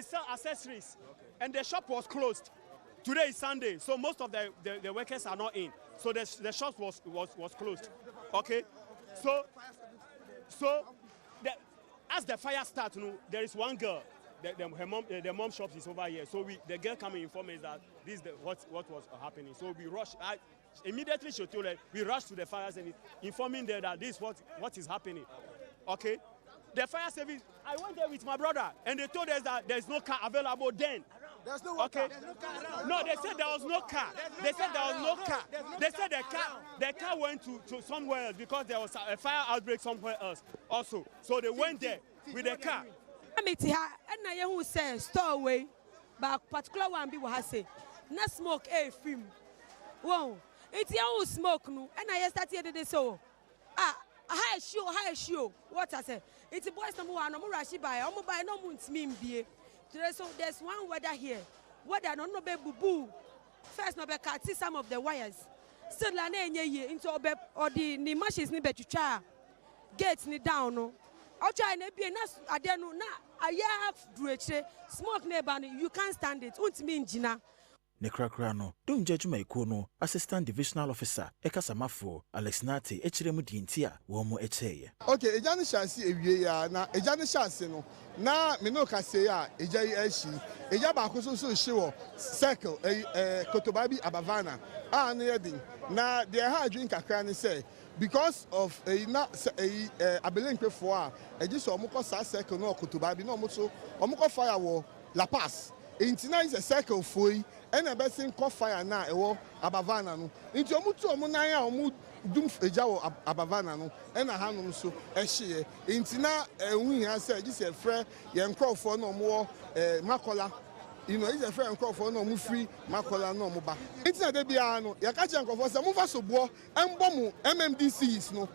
they sell accessories, and the shop was closed. Today is Sunday, so most of the workers are not in. So the shop was closed. Okay, so as the fire starts, there is one girl. The mom shop is over here. So the girl come and inform us that this is what was happening. So we rushed. Immediately she told us, we rushed to the fires and informing them that this is what is happening. Okay, the fire service. I went there with my brother, and they told us that there is no car available then. There's no okay. There's no car around. No, they said there was no car. They said there was no car. They said the car went to somewhere else because there was a fire outbreak somewhere else also. So they went there with the car. And I who say store away, but particular one be what I say. No smoke a film. Whoa, it's your smoke no. And I started this so. High show. What I say? It's a boy some one. I'm rushing by. I'm by no moons mean be. So there's one weather here. Weather no be boo. First no be cut some of the wires. Still la ne into or the machines ni betu cha. Gates ni down no. I'll try and be na adenu na aya dueche smoke neighbor you can't stand it. Unt mean jina. Nekrakrano, don't judge my kono, Assistant Divisional Officer, Ekasamafo, Alex Nate, Echiremu Dintia, Womo Eche. Okay, Ejani Shasi, na Ejani Shasi no, na Minoka Seya, Ejay Eshi, Ejaba Koso Shiwo, Circle, Kotobabi Abavana, Neding. Na they had drink a cranny say, because of a Abelenque for a just Omuko Circle no Kotobabi no Muso, Omuko Firewall, La Paz. Intina is a circle for and a best thing called fire now, Abavana. Into Mutu Munaya or Mud Doom Ejaw Abavana, and a Hanum so a she. Intina, we have said, this is a friend, young crow for no more Macola. You know, it's a friend crow for no free Macola no moba. It's not the piano, Yakajan for some of us of war and Bomu, MMDCs, no.